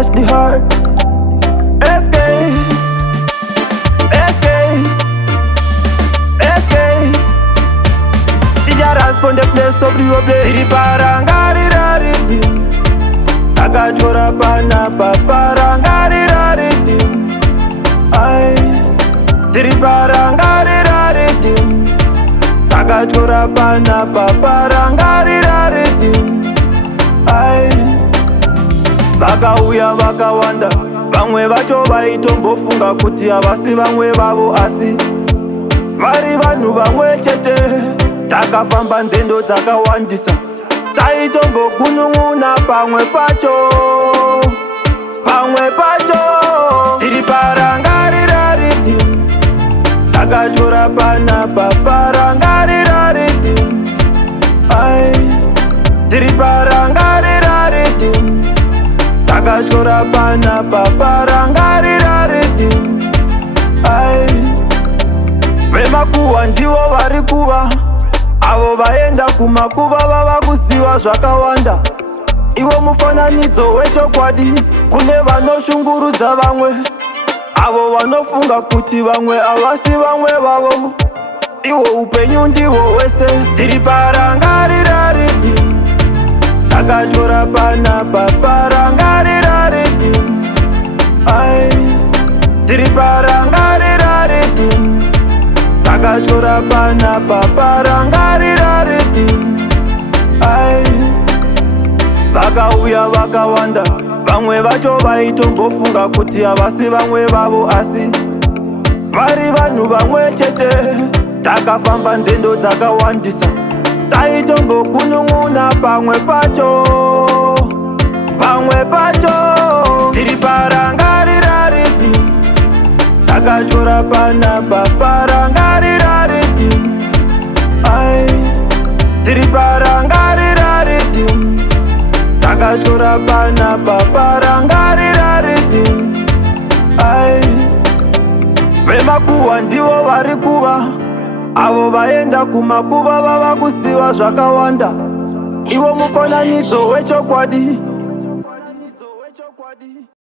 touch the heart. Escape, escape, escape. CHARAZ from the place of the obey. Tiri parangarira RIDDIM. Takachora panapa parangarira RIDDIM. Ay, tiri parangarira RIDDIM. Takachora panapa parangarira RIDDIM. Ay, vakauya vakawanda, vamwe vacho vaitombofunga kuti havasi vamwe vavo, asi vari vanhu vamwe chete. Takafamba nzendo dzakawandisa, taitombogunun'una pamwe pacho, pamwe pacho. Tiri parangarira RIDDIM. Takachora panapa parangarira RIDDIM. Ay, tiri parangarira RIDDIM. Takachora panapa parangarira RIDDIM. Ay, vemakuwa ndivo vari kuva, avo vaenda kumakuva vava kuziva zvakawanda. Ivo mufananidzo wechokwadi kune vanoshungurudza vamwe, avo vanofunga kuti vamwe havasi vamwe vavo. Ivo upenyu ndivo wese. Tiri parangarira RIDDIM. Takachora panapa parangarira RIDDIM. Ay, tiri parangarira RIDDIM. Takachora panapa parangarira RIDDIM. Ay, vakauya vakawanda, vamwe vacho vaitombofunga kuti havasi vamwe vavo, asi vari vanhu vamwe chete. Takafamba nzendo dzakawandisa, taitombogunun'una pamwe pacho, pamwe pacho. Tiri parangarira RIDDIM. Takachora panapa parangarira RIDDIM. Ay, tiri parangarira RIDDIM. Takachora panapa parangarira RIDDIM. Ay, vemakuwa ndivo vari kuva, avo vaenda kumakuva vava kuziva zvakawanda. Ivo mufananidzo wechokwadi